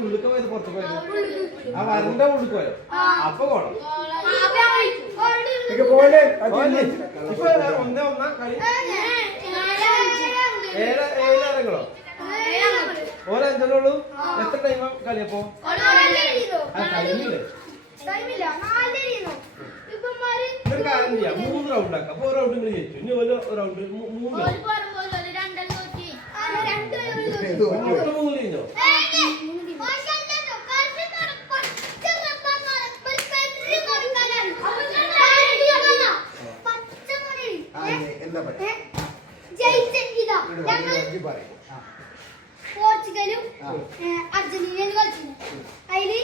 ഉള്ളിക്ക് പോയത് പുറത്തു പോയത് ആ വരന്റെ ഉള്ളിക്ക് പോയോ അപ്പൊ കോണം ഇപ്പൊ ഒന്നേ ഒന്നാ കളി ഏഴരങ്ങളോ ഓരഞ്ചുള്ളൂ എത്ര ടൈം കളിയപ്പോ കഴിഞ്ഞില്ലേ ഒരു കാര്യം ചെയ്യാം 3 റൗണ്ട് ആക്കാം അപ്പൊ ഒരു റൗണ്ട് ഇങ്ങനെ ജയിച്ചു ഇനി ഒരു റൗണ്ട് 3 കഴിഞ്ഞോ പോർച്ചുഗലും അർജന്റീനയും കളിച്ചു അതില്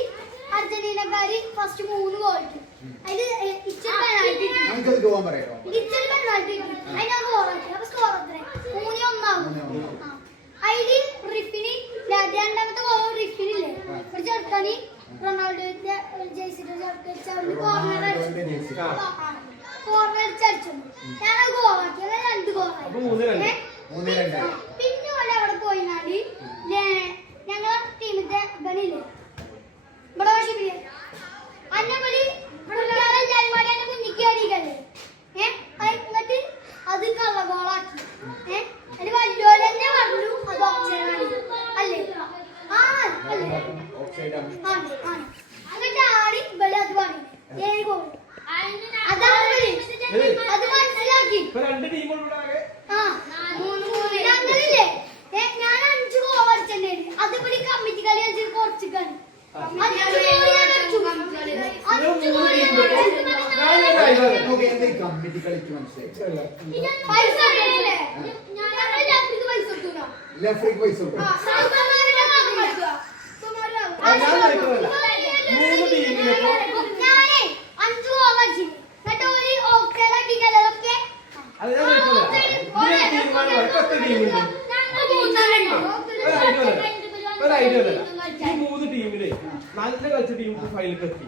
അർജന്റീനക്കാര് ഫസ്റ്റ് 3 ഗോൾ ഇട്ടു അതില് ഇച്ചിരി പെനാൽറ്റി അതിന് ഗോളാക്കി അപ്പൊ സ്കോർ എത്ര 3-1 അതില് റിഫിനി രണ്ടാമത്തെ ഗോൾ റിഫിനില്ലേ ഒരു ചെറുക്കനി റൊണാൾഡോന്റെ ജയിച്ചിട്ട് കോർണർ അടിച്ചു ഞാൻ ഗോളാക്കി 2 ഗോളായി പിന്നെ അവിടെ പോയിനാല് ഞങ്ങളെ ടീമിന്റെ ബനില്ലേ ഇവിടെ വാശിപ്പില്ലേ അന്നപടി എല്ലാരും മുന്നിക്ക് അടിക്കല്ലേ എന്നിട്ട് അത് കള്ളഗോളാക്കി അതിന് വല്യോല് തന്നെ പറഞ്ഞു അത് ഓപ്ഷനാണ് അല്ലേ എന്നിട്ട് ആടി ഇവിടെ അത് പറഞ്ഞു 7 ഗോൾ അതാണ് അത് മനസ്സിലാക്കി ഞങ്ങളില്ലേ ഞാൻ 5 ഗോൾ അടിച്ചേ അതുപടി കമ്മിറ്റി കളി കളിച്ച് കുറച്ചിക്കാണ് കമ്മിറ്റി കളിക്ക് മനസ്സിലായി പൈസ മൂന്ന് ടീമില് നല്ല കളിച്ച ടീം ഫൈനലിൽ എത്തി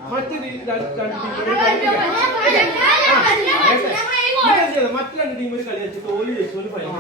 മറ്റു രണ്ട് ടീമിൽ കളി വെച്ച് തോൽവി വെച്ച് ഒരു ഫൈനൽ